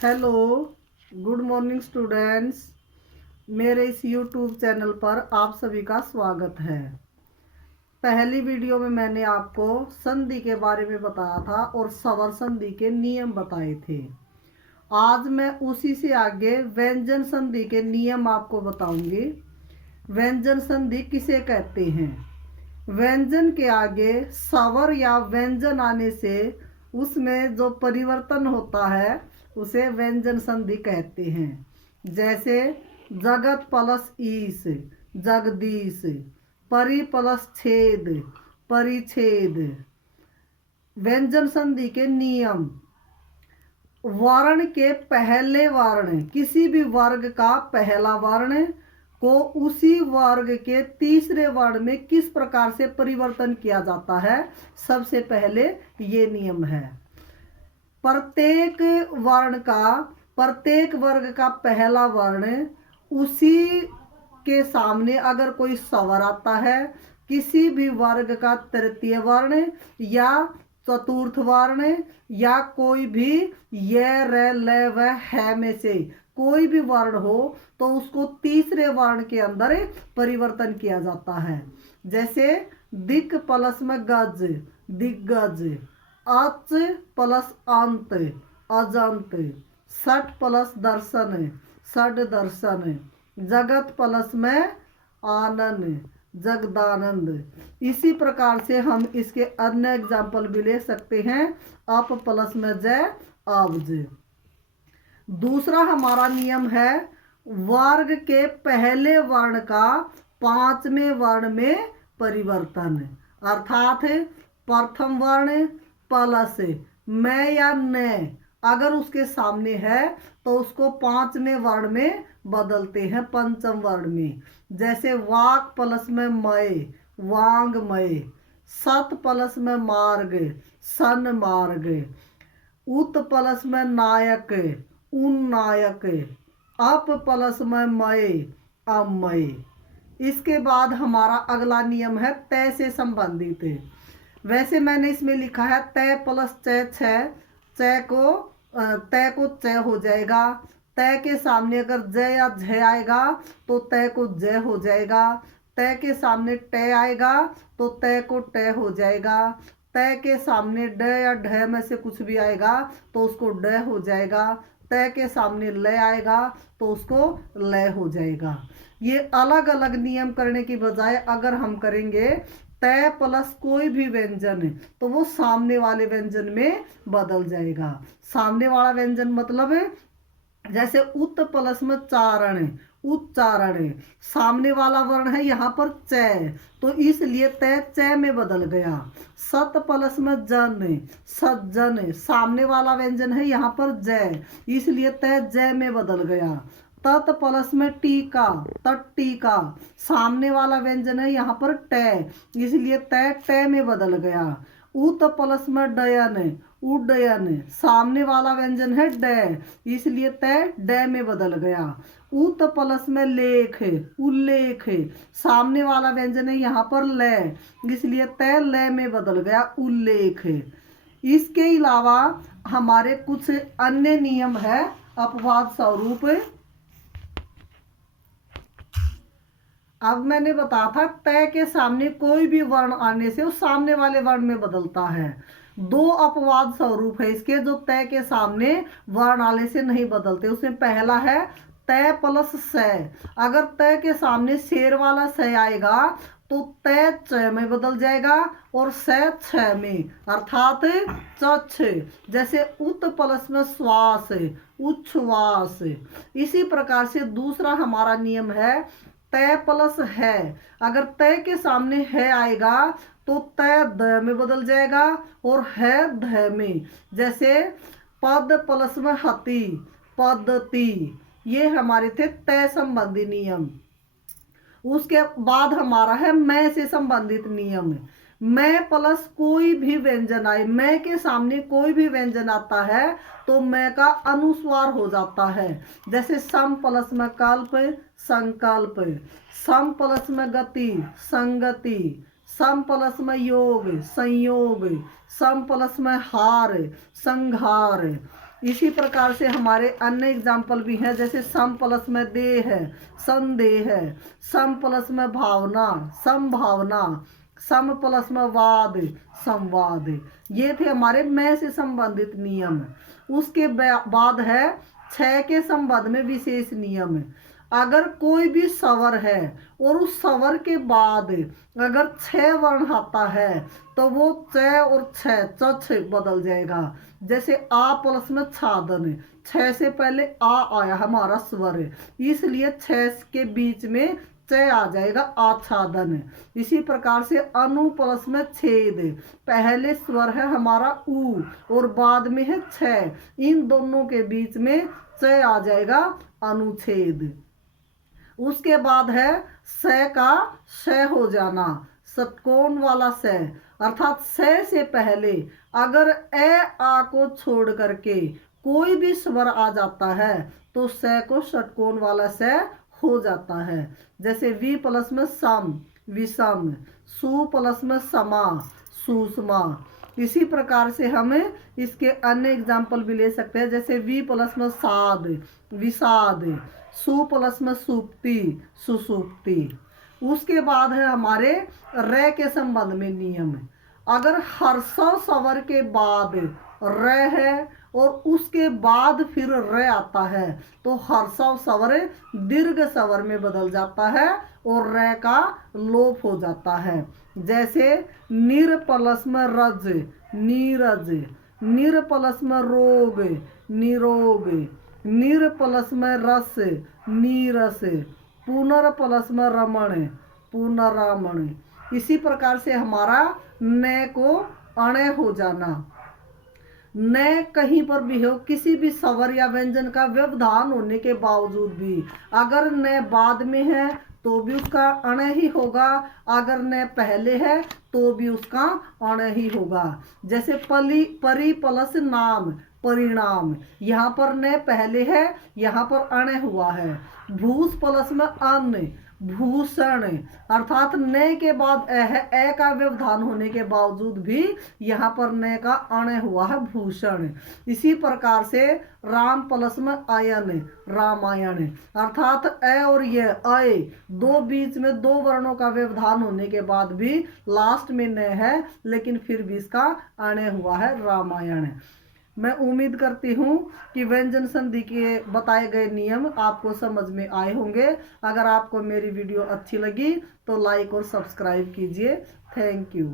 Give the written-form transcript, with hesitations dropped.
Hello, good morning students. मेरे इस YouTube channel पर आप सभी का स्वागत है। पहली वीडियो में मैंने आपको संधि के बारे में बताया था और स्वर संधि के नियम बताए थे। आज मैं उसी से आगे व्यंजन संधि के नियम आपको बताऊंगी। व्यंजन संधि किसे कहते हैं? व्यंजन के आगे स्वर या व्यंजन आने से उसमें जो परिवर्तन होता है उसे व्यंजन संधि कहते हैं। जैसे जगत प्लस ईस, जगदीश। परि प्लस छेद, परिच्छेद। व्यंजन संधि के नियम: वर्ण के पहले वर्ण, किसी भी वर्ग का पहला वर्ण को उसी वर्ग के तीसरे वर्ण में किस प्रकार से परिवर्तन किया जाता है, सबसे पहले ये नियम है। प्रत्येक वर्ग का पहला वर्ण, उसी के सामने अगर कोई स्वर आता है, किसी भी वर्ग का तृतीय वर्ण या चतुर्थ वर्ण या कोई भी य र ल व है में से कोई भी वर्ण हो तो उसको तीसरे वर्ण के अंदर परिवर्तन किया जाता है। जैसे दिक प्लस में गज, दिग्गज। अच प्लस अंत, अजंत। सठ प्लस दर्शन, षड दर्शन। जगत प्लस में आनंद, जगदानंद। इसी प्रकार से हम इसके अन्य एग्जाम्पल भी ले सकते हैं। अप प्लस में जय, अब्ज। दूसरा हमारा नियम है वर्ग के पहले वर्ण का पांचवें वर्ण में परिवर्तन। अर्थात प्रथम वर्ण प्लस मैं या न अगर उसके सामने है तो उसको पांचवें वर्ण में बदलते हैं, पंचम वर्ण में। जैसे वाक प्लस में मय, वांगमय। सत प्लस में मार्ग, सन मार्ग। उत प्लस में नायक, उन्नायक। अप प्लस में मय, अमय। इसके बाद हमारा अगला नियम है तय से संबंधित। वैसे मैंने इसमें लिखा है तय प्लस चय, छः। तय को चय हो जाएगा। तय के सामने अगर जय या झय आएगा तो तय को जय हो जाएगा। तय के सामने ट आएगा तो तय को ट हो जाएगा। तय के सामने ड या ढ में से कुछ भी आएगा तो उसको ड हो जाएगा। तय के सामने ल आएगा तो उसको लय हो जाएगा। ये अलग अलग नियम करने की बजाय अगर हम करेंगे तय प्लस कोई भी व्यंजन तो वो सामने वाले व्यंजन में बदल जाएगा। सामने वाला व्यंजन मतलब जैसे उत प्लस में चारण, उच्चारण। सामने वाला वर्ण है यहाँ पर च, तो इसलिए तय च में बदल गया। सत प्लस में जन, सज्जन। सामने वाला व्यंजन है यहाँ पर ज, इसलिए तय ज में बदल गया। तत् प्लस में टीका, तट्टीका। सामने वाला व्यंजन है यहाँ पर ट, इसलिए तय ट में बदल गया। उत प्लस में डयन, उड्डयन। सामने वाला व्यंजन है ड, इसलिए तय ड में बदल गया। उत प्लस में लेख, उल्लेख। सामने वाला व्यंजन है यहाँ पर ल, इसलिए तय ल में बदल गया, उल्लेख। इसके अलावा हमारे कुछ अन्य नियम है अपवाद स्वरूप। अब मैंने बताया था तय के सामने कोई भी वर्ण आने से उस सामने वाले वर्ण में बदलता है। दो अपवाद स्वरूप है इसके जो तय के सामने वर्ण आने से नहीं बदलते। उसमें पहला है तय प्लस स। अगर तय के सामने शेर वाला स आएगा तो तय च में बदल जाएगा और स छ में, अर्थात चछ। जैसे उत प्लस में श्वास, उच्छ्वास। इसी प्रकार से दूसरा हमारा नियम है तय प्लस है। अगर तय के सामने है आएगा तो तय द में बदल जाएगा और है ध में। जैसे पद प्लस में हति, पद्धति। ये हमारे थे तय संबंधी नियम। उसके बाद हमारा है मैं से संबंधित नियम। मैं प्लस कोई भी व्यंजन आए, मैं के सामने कोई भी व्यंजन आता है तो मैं का अनुस्वार हो जाता है। जैसे सम प्लस में कल्प, संकल्प। सम प्लस में गति, संगति। सम प्लस में योग, संयोग। सम प्लस में हार, संघार। इसी प्रकार से हमारे अन्य एग्जाम्पल भी हैं, जैसे सम प्लस में दे है, संदेह है, सम प्लस में भावना, संभावना, सम प्लस में वाद, संवाद। ये थे हमारे मैं से संबंधित नियम। उसके बाद है छह के संबंध में विशेष नियम। अगर कोई भी स्वर है और उस स्वर के बाद अगर छह वर्ण आता है तो वो च और छ बदल जाएगा। जैसे आ प्लस में छादन, छह से पहले आ आया हमारा स्वर, इसलिए छह के बीच में च आ जाएगा आच्छादन। इसी प्रकार से अनु प्लस में छेद, पहले स्वर है हमारा ऊ और बाद में है छ, इन दोनों के बीच में च आ जाएगा अनुच्छेद। उसके बाद है स का श हो जाना, षटकोण वाला स, अर्थात स से पहले अगर ए आ को छोड़ करके कोई भी स्वर आ जाता है तो स को षटकोण वाला स हो जाता है। जैसे वी प्लस में सम, विषम, सु प्लस में समा, सुषमा। इसी प्रकार से हमें इसके अन्य एग्जाम्पल भी ले सकते हैं, जैसे वी प्लस में साध, विषाद, सु प्लस में सुप्ति, सुसुप्ति। उसके बाद है हमारे र के संबंध में नियम। अगर हर्षव स्वर के बाद र है और उसके बाद फिर र आता है तो हर्षव स्वर दीर्घ स्वर में बदल जाता है और र का लोप हो जाता है। जैसे निर प्लस में रज, नीरज, निर प्लस में रोग, निरोग, निर प्लस में रस, नीरस, पुनर प्लस में रमण, पुनरमण। इसी प्रकार से हमारा न को अणे हो जाना। न कहीं पर भी हो, किसी भी स्वर या व्यंजन का व्यवधान होने के बावजूद भी अगर न बाद में है तो भी उसका अण ही होगा, अगर न पहले है तो भी उसका अण ही होगा। जैसे परि प्लस नाम, परिणाम, यहाँ पर न पहले है, यहाँ पर अण हुआ है। भूस प्लस में अन्न, भूषण, अर्थात न के बाद ए का व्यवधान होने के बावजूद भी यहाँ पर न का अण हुआ है, भूषण। इसी प्रकार से राम प्लस में अयन, रामायण, अर्थात ए और ये अय दो बीच में दो वर्णों का व्यवधान होने के बाद भी लास्ट में न है, लेकिन फिर भी इसका अण हुआ है, रामायण। मैं उम्मीद करती हूँ कि व्यंजन संधि के बताए गए नियम आपको समझ में आए होंगे। अगर आपको मेरी वीडियो अच्छी लगी तो लाइक और सब्सक्राइब कीजिए। Thank you.